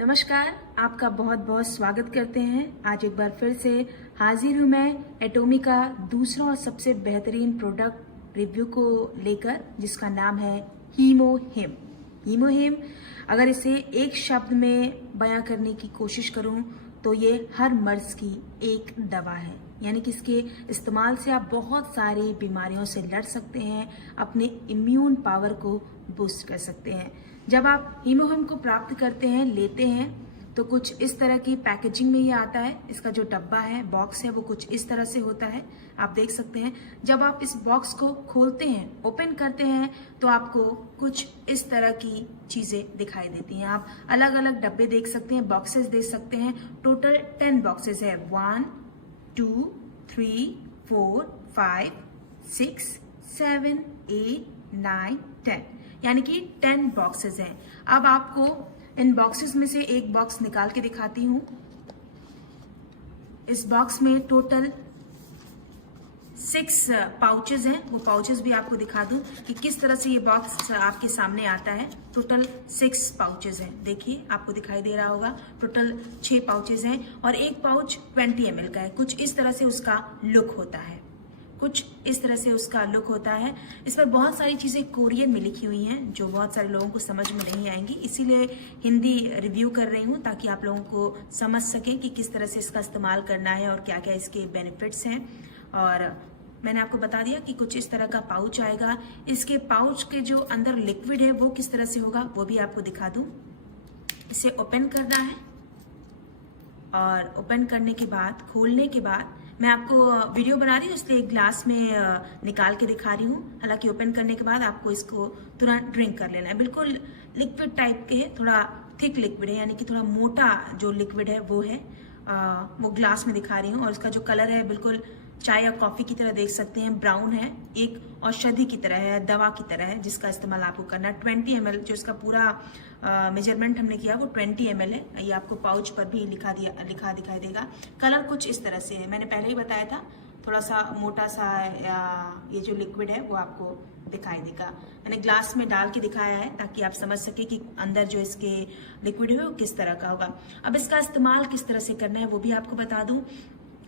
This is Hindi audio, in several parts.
नमस्कार, आपका बहुत बहुत स्वागत करते हैं। आज एक बार फिर से हाजिर हूँ मैं एटोमी का दूसरा और सबसे बेहतरीन प्रोडक्ट रिव्यू को लेकर, जिसका नाम है हीमोहिम। हीमोहिम, अगर इसे एक शब्द में बयां करने की कोशिश करूं तो ये हर मर्ज की एक दवा है। यानी कि इसके इस्तेमाल से आप बहुत सारी बीमारियों से लड़ सकते हैं, अपने इम्यून पावर को बूस्ट कर सकते हैं। जब आप हीमोहिम को प्राप्त करते हैं, लेते हैं, तो कुछ इस तरह की पैकेजिंग में ये आता है। इसका जो डब्बा है, बॉक्स है, वो कुछ इस तरह से होता है, आप देख सकते हैं। जब आप इस बॉक्स को खोलते हैं, ओपन करते हैं, तो आपको कुछ इस तरह की चीजें दिखाई देती हैं। आप अलग अलग डब्बे देख सकते हैं, बॉक्सेस देख सकते हैं। टोटल 10 बॉक्सेस है। 1 2 3 4 5 6 7 8 9 10, यानी कि 10 बॉक्सेस हैं। अब आपको इन बॉक्सेस में से एक बॉक्स निकाल के दिखाती हूँ। इस बॉक्स में टोटल 6 पाउचेस हैं। वो पाउचेस भी आपको दिखा दूं कि किस तरह से ये बॉक्स आपके सामने आता है। टोटल 6 पाउचेस हैं। देखिए, आपको दिखाई दे रहा होगा। टोटल 6 पाउचेस हैं और एक पाउच 20 ml का है। कुछ इस तरह से उसका लुक होता है। इस पर बहुत सारी चीज़ें कोरियन में लिखी हुई हैं, जो बहुत सारे लोगों को समझ में नहीं आएंगी। इसीलिए हिंदी रिव्यू कर रही हूँ, ताकि आप लोगों को समझ सकें कि किस तरह से इसका इस्तेमाल करना है और क्या क्या इसके बेनिफिट्स हैं। और मैंने आपको बता दिया कि कुछ इस तरह का पाउच आएगा। इसके पाउच के जो अंदर लिक्विड है वो किस तरह से होगा, वो भी आपको दिखा दूँ। इसे ओपन करना है और ओपन करने के बाद, खोलने के बाद, मैं आपको वीडियो बना रही हूँ इसलिए एक ग्लास में निकाल के दिखा रही हूँ। हालांकि ओपन करने के बाद आपको इसको तुरंत ड्रिंक कर लेना है। बिल्कुल लिक्विड टाइप के है, थोड़ा थिक लिक्विड है, यानी कि थोड़ा मोटा जो लिक्विड है वो है। वो ग्लास में दिखा रही हूँ। और इसका जो कलर है बिल्कुल चाय या कॉफी की तरह देख सकते हैं, ब्राउन है। एक औषधि की तरह है, दवा की तरह है, जिसका इस्तेमाल आपको करना है। 20 ml जो इसका पूरा मेजरमेंट हमने किया वो 20 ml है। ये आपको पाउच पर भी लिखा दिखाई देगा। कलर कुछ इस तरह से है, मैंने पहले ही बताया था। थोड़ा सा मोटा सा ये जो लिक्विड है वो आपको दिखाई देगा। मैंने ग्लास में डाल के दिखाया है ताकि आप समझ सके कि अंदर जो इसके लिक्विड है वो किस तरह का होगा। अब इसका इस्तेमाल किस तरह से करना है वो भी आपको बता दूं।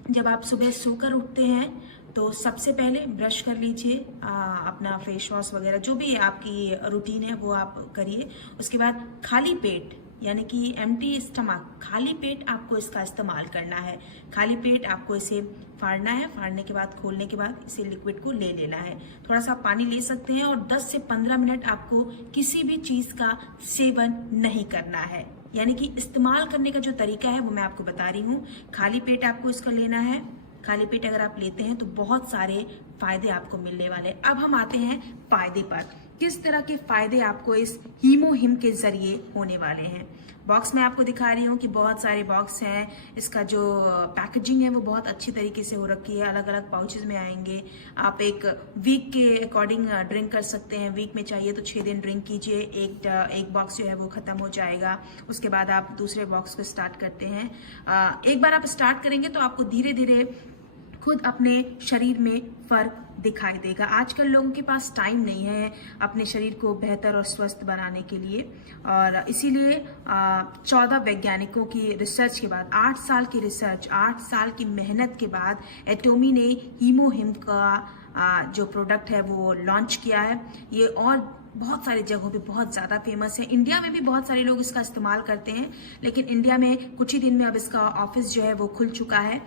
जब आप सुबह सोकर उठते हैं तो सबसे पहले ब्रश कर लीजिए, अपना फेस वॉश वगैरह जो भी आपकी रूटीन है वो आप करिए। उसके बाद खाली पेट, यानी कि एम्प्टी स्टमक, खाली पेट आपको इसका इस्तेमाल करना है। खाली पेट आपको इसे फाड़ना है। फाड़ने के बाद, खोलने के बाद इसे लिक्विड को ले लेना है। थोड़ा सा पानी ले सकते हैं और 10 से 15 मिनट आपको किसी भी चीज का सेवन नहीं करना है। यानी कि इस्तेमाल करने का जो तरीका है वो मैं आपको बता रही हूँ। खाली पेट आपको इसका लेना है। खाली पेट अगर आप लेते हैं तो बहुत सारे फायदे आपको मिलने वाले। अब हम आते हैं फायदे पर। किस तरह के फायदे आपको इस हीमोहिम के जरिए होने वाले हैं। बॉक्स में आपको दिखा रही हूँ कि बहुत सारे बॉक्स हैं। इसका जो पैकेजिंग है वो बहुत अच्छी तरीके से हो रखी है। अलग अलग पाउचेज में आएंगे। आप एक वीक के अकॉर्डिंग ड्रिंक कर सकते हैं। वीक में चाहिए तो 6 दिन ड्रिंक कीजिए। एक बॉक्स जो है वो खत्म हो जाएगा। उसके बाद आप दूसरे बॉक्स को स्टार्ट करते हैं। एक बार आप स्टार्ट करेंगे तो आपको धीरे धीरे खुद अपने शरीर में फर्क दिखाई देगा। आजकल लोगों के पास टाइम नहीं है अपने शरीर को बेहतर और स्वस्थ बनाने के लिए, और इसीलिए 14 वैज्ञानिकों की रिसर्च के बाद, 8 साल की रिसर्च, 8 साल की मेहनत के बाद एटोमी ने हीमोहिम का जो प्रोडक्ट है वो लॉन्च किया है। ये और बहुत सारी जगहों पे बहुत ज़्यादा फेमस है। इंडिया में भी बहुत सारे लोग इसका इस्तेमाल करते हैं, लेकिन इंडिया में कुछ ही दिन में अब इसका ऑफिस जो है वो खुल चुका है,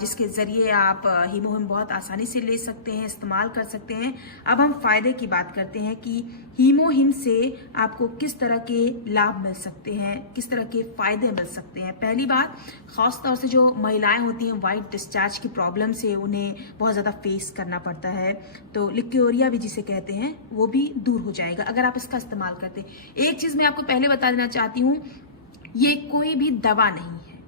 जिसके ज़रिए आप हीमोहिम बहुत आसानी से ले सकते हैं, इस्तेमाल कर सकते हैं। अब हम फायदे की बात करते हैं कि हीमोहिम से आपको किस तरह के लाभ मिल सकते हैं, किस तरह के फायदे मिल सकते हैं। पहली बात, खास तौर से जो महिलाएं होती हैं, वाइट डिस्चार्ज की प्रॉब्लम से उन्हें बहुत ज़्यादा फेस करना पड़ता है, तो लिक्योरिया भी जिसे कहते हैं, वो भी दूर हो जाएगा अगर आप इसका इस्तेमाल करते हैं। एक चीज़ मैं आपको पहले बता देना चाहती हूँ, ये कोई भी दवा नहीं है।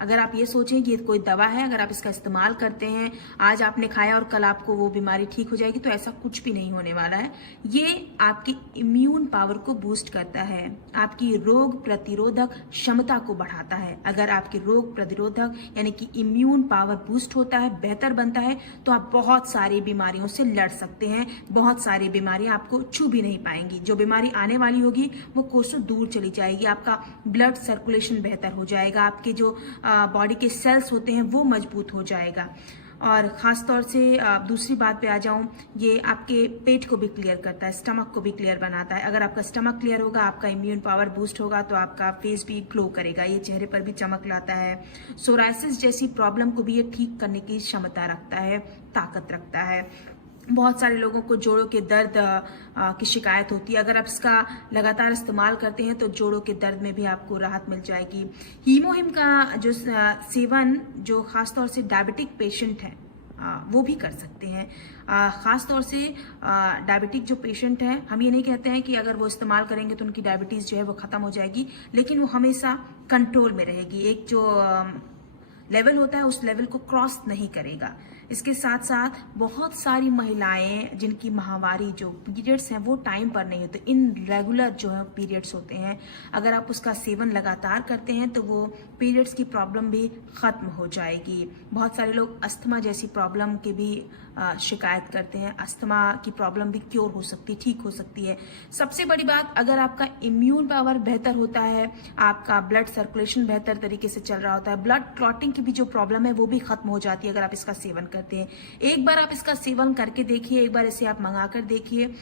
अगर आप ये सोचें कि ये कोई दवा है, अगर आप इसका इस्तेमाल करते हैं, आज आपने खाया और कल आपको वो बीमारी ठीक हो जाएगी, तो ऐसा कुछ भी नहीं होने वाला है। ये आपकी इम्यून पावर को बूस्ट करता है, आपकी रोग प्रतिरोधक क्षमता को बढ़ाता है। अगर आपकी रोग प्रतिरोधक यानी कि इम्यून पावर बूस्ट होता है, बेहतर बनता है, तो आप बहुत सारी बीमारियों से लड़ सकते हैं। बहुत सारी बीमारियां आपको छू भी नहीं पाएंगी। जो बीमारी आने वाली होगी वो कोसों दूर चली जाएगी। आपका ब्लड सर्कुलेशन बेहतर हो जाएगा, आपके जो बॉडी के सेल्स होते हैं वो मजबूत हो जाएगा। और ख़ास तौर से दूसरी बात पे आ जाऊं, ये आपके पेट को भी क्लियर करता है, स्टमक को भी क्लियर बनाता है। अगर आपका स्टमक क्लियर होगा, आपका इम्यून पावर बूस्ट होगा, तो आपका फेस भी ग्लो करेगा, ये चेहरे पर भी चमक लाता है। सोराइसिस जैसी प्रॉब्लम को भी ये ठीक करने की क्षमता रखता है, ताकत रखता है। बहुत सारे लोगों को जोड़ों के दर्द की शिकायत होती है। अगर आप इसका लगातार इस्तेमाल करते हैं तो जोड़ों के दर्द में भी आपको राहत मिल जाएगी। हीमोहिम का जो सेवन जो खासतौर से डायबिटिक पेशेंट हैं वो भी कर सकते हैं। ख़ास तौर से डायबिटिक जो पेशेंट हैं, हम ये नहीं कहते हैं कि अगर वो इस्तेमाल करेंगे तो उनकी डायबिटीज़ जो है वो ख़त्म हो जाएगी, लेकिन वो हमेशा कंट्रोल में रहेगी। एक जो लेवल होता है उस लेवल को क्रॉस नहीं करेगा। इसके साथ साथ बहुत सारी महिलाएं जिनकी माहवारी जो पीरियड्स हैं वो टाइम पर नहीं होते, इनरेगुलर जो है पीरियड्स होते हैं, अगर आप उसका सेवन लगातार करते हैं तो वो पीरियड्स की प्रॉब्लम भी ख़त्म हो जाएगी। बहुत सारे लोग अस्थमा जैसी प्रॉब्लम के भी शिकायत करते हैं। अस्थमा की प्रॉब्लम भी क्योर हो सकती है, ठीक हो सकती है। सबसे बड़ी बात, अगर आपका इम्यून पावर बेहतर होता है, आपका ब्लड सर्कुलेशन बेहतर तरीके से चल रहा होता है, ब्लड क्लॉटिंग की भी जो प्रॉब्लम है वो भी खत्म हो जाती है अगर आप इसका सेवन करते हैं। एक बार आप इसका सेवन करके देखिए, एक बार इसे आप मंगा कर देखिए,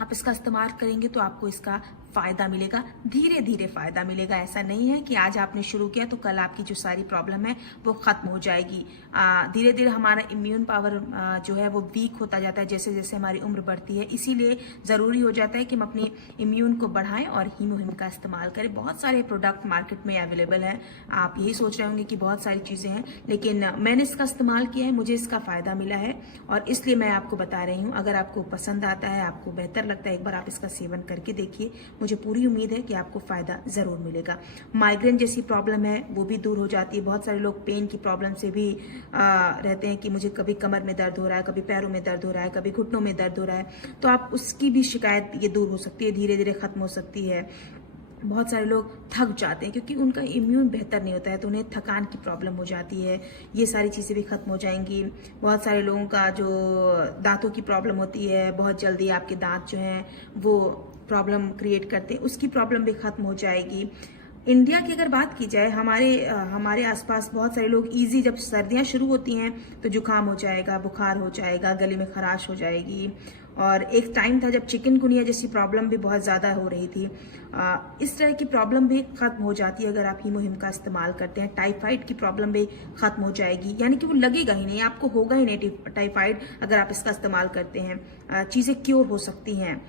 आप इसका इस्तेमाल करेंगे तो आपको इसका फायदा मिलेगा, धीरे धीरे फायदा मिलेगा। ऐसा नहीं है कि आज आपने शुरू किया तो कल आपकी जो सारी प्रॉब्लम है वो खत्म हो जाएगी। धीरे धीरे हमारा इम्यून पावर जो है वो वीक होता जाता है जैसे जैसे हमारी उम्र बढ़ती है। इसीलिए ज़रूरी हो जाता है कि हम अपनी इम्यून को बढ़ाएं और हीमोहिम का इस्तेमाल करें। बहुत सारे प्रोडक्ट मार्केट में अवेलेबल हैं। आप यही सोच रहे होंगे कि बहुत सारी चीज़ें हैं, लेकिन मैंने इसका इस्तेमाल किया है, मुझे इसका फ़ायदा मिला है और इसलिए मैं आपको बता रही हूँ। अगर आपको पसंद आता है, आपको बेहतर लगता है, एक बार आप इसका सेवन करके देखिए। मुझे पूरी उम्मीद है कि आपको फायदा जरूर मिलेगा। माइग्रेन जैसी प्रॉब्लम है वो भी दूर हो जाती है। बहुत सारे लोग पेन की प्रॉब्लम से भी रहते हैं कि मुझे कभी कमर में दर्द हो रहा है, कभी पैरों में दर्द हो रहा है, कभी घुटनों में दर्द हो रहा है, तो आप उसकी भी शिकायत ये दूर हो सकती है, धीरे धीरे खत्म हो सकती है। बहुत सारे लोग थक जाते हैं क्योंकि उनका इम्यून बेहतर नहीं होता है, तो उन्हें थकान की प्रॉब्लम हो जाती है। ये सारी चीज़ें भी खत्म हो जाएंगी। बहुत सारे लोगों का जो दांतों की प्रॉब्लम होती है, बहुत जल्दी आपके दांत जो हैं वो प्रॉब्लम क्रिएट करते हैं, उसकी प्रॉब्लम भी खत्म हो जाएगी। इंडिया की अगर बात की जाए, हमारे आसपास बहुत सारे लोग इजी, जब सर्दियां शुरू होती हैं तो जुकाम हो जाएगा, बुखार हो जाएगा, गले में खराश हो जाएगी। और एक टाइम था जब चिकनगुनिया जैसी प्रॉब्लम भी बहुत ज़्यादा हो रही थी। इस तरह की प्रॉब्लम भी खत्म हो जाती है अगर आप हीमोहिम का इस्तेमाल करते हैं। टाइफाइड की प्रॉब्लम भी खत्म हो जाएगी, यानी कि वो लगेगा ही नहीं, आपको होगा ही नहीं टाइफाइड अगर आप इसका इस्तेमाल करते हैं। चीज़ें क्योर हो सकती हैं।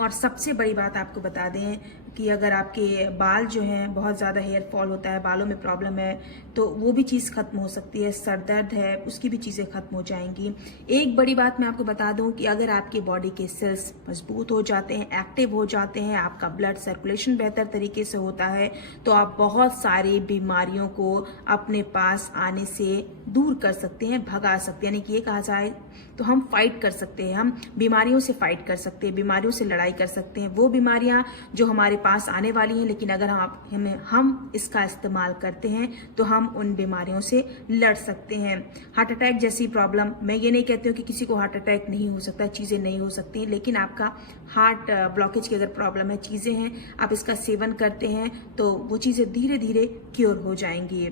और सबसे बड़ी बात आपको बता दें कि अगर आपके बाल जो हैं बहुत ज़्यादा हेयर फॉल होता है, बालों में प्रॉब्लम है, तो वो भी चीज़ खत्म हो सकती है। सर दर्द है, उसकी भी चीज़ें खत्म हो जाएंगी। एक बड़ी बात मैं आपको बता दूं कि अगर आपके बॉडी के सेल्स मजबूत हो जाते हैं, एक्टिव हो जाते हैं, आपका ब्लड सर्कुलेशन बेहतर तरीके से होता है, तो आप बहुत सारी बीमारियों को अपने पास आने से दूर कर सकते हैं, भगा सकते हैं। यानी कि ये कहा जाए तो हम फाइट कर सकते हैं, हम बीमारियों से फाइट कर सकते हैं, बीमारियों से लड़ाई कर सकते हैं। वो बीमारियां जो हमारे पास आने वाली हैं, लेकिन अगर हम इसका इस्तेमाल करते हैं तो हम उन बीमारियों से लड़ सकते हैं। हार्ट अटैक जैसी प्रॉब्लम, मैं ये नहीं कहती हूँ कि किसी को हार्ट अटैक नहीं हो सकता, चीज़ें नहीं हो सकती, लेकिन आपका हार्ट ब्लॉकेज की अगर प्रॉब्लम है, चीज़ें हैं, आप इसका सेवन करते हैं तो वो चीज़ें धीरे धीरे क्योर हो जाएंगी।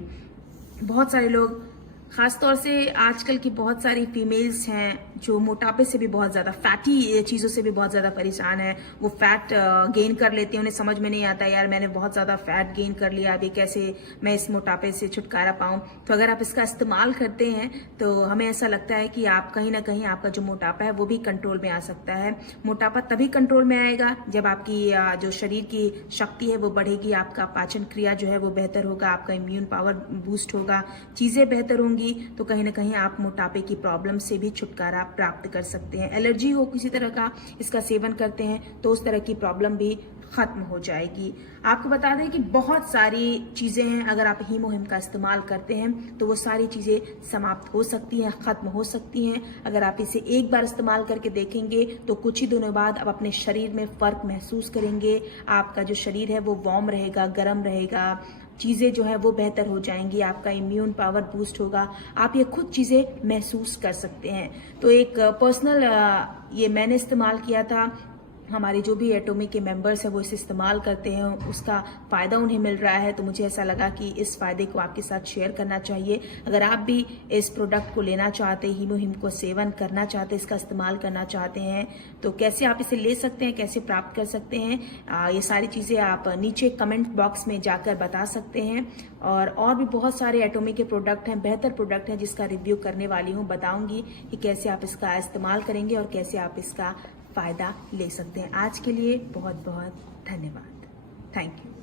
बहुत सारे लोग, खासतौर से आजकल की बहुत सारी फीमेल्स हैं जो मोटापे से भी बहुत ज़्यादा, फैटी चीज़ों से भी बहुत ज़्यादा परेशान है। वो फैट गेन कर लेते हैं, उन्हें समझ में नहीं आता यार मैंने बहुत ज़्यादा फैट गेन कर लिया, अभी कैसे मैं इस मोटापे से छुटकारा पाऊँ। तो अगर आप इसका इस्तेमाल करते हैं तो हमें ऐसा लगता है कि आप कहीं ना कहीं आपका जो मोटापा है वो भी कंट्रोल में आ सकता है। मोटापा तभी कंट्रोल में आएगा जब आपकी जो शरीर की शक्ति है वो बढ़ेगी, आपका पाचन क्रिया जो है वो बेहतर होगा, आपका इम्यून पावर बूस्ट होगा, चीज़ें बेहतर होंगी, तो कहीं ना कहीं आप मोटापे की प्रॉब्लम से भी छुटकारा आप प्राप्त कर सकते हैं। एलर्जी हो किसी तरह का, इसका सेवन करते हैं तो उस तरह की प्रॉब्लम भी खत्म हो जाएगी। आपको बता दें कि बहुत सारी चीजें हैं, अगर आप हीमोहिम का इस्तेमाल करते हैं तो वो सारी चीजें समाप्त हो सकती हैं, खत्म हो सकती हैं। अगर आप इसे एक बार इस्तेमाल करके देखेंगे तो कुछ ही दिनों बाद आप अपने शरीर में फर्क महसूस करेंगे। आपका जो शरीर है वो वार्म रहेगा, गर्म रहेगा, चीजें जो है वो बेहतर हो जाएंगी, आपका इम्यून पावर बूस्ट होगा, आप ये खुद चीजें महसूस कर सकते हैं। तो एक पर्सनल ये मैंने इस्तेमाल किया था, हमारे जो भी एटॉमिक के मेंबर्स हैं वो इसे इस्तेमाल करते हैं, उसका फ़ायदा उन्हें मिल रहा है, तो मुझे ऐसा लगा कि इस फ़ायदे को आपके साथ शेयर करना चाहिए। अगर आप भी इस प्रोडक्ट को लेना चाहते हैं, हीमोहिम को सेवन करना चाहते हैं, इसका इस्तेमाल करना चाहते हैं, तो कैसे आप इसे ले सकते हैं, कैसे प्राप्त कर सकते हैं, ये सारी चीज़ें आप नीचे कमेंट बॉक्स में जाकर बता सकते हैं। और भी बहुत सारे एटॉमिक के प्रोडक्ट हैं, बेहतर प्रोडक्ट हैं, जिसका रिव्यू करने वाली हूँ, बताऊंगी कि कैसे आप इसका इस्तेमाल करेंगे और कैसे आप इसका फ़ायदा ले सकते हैं। आज के लिए बहुत बहुत धन्यवाद। Thank you.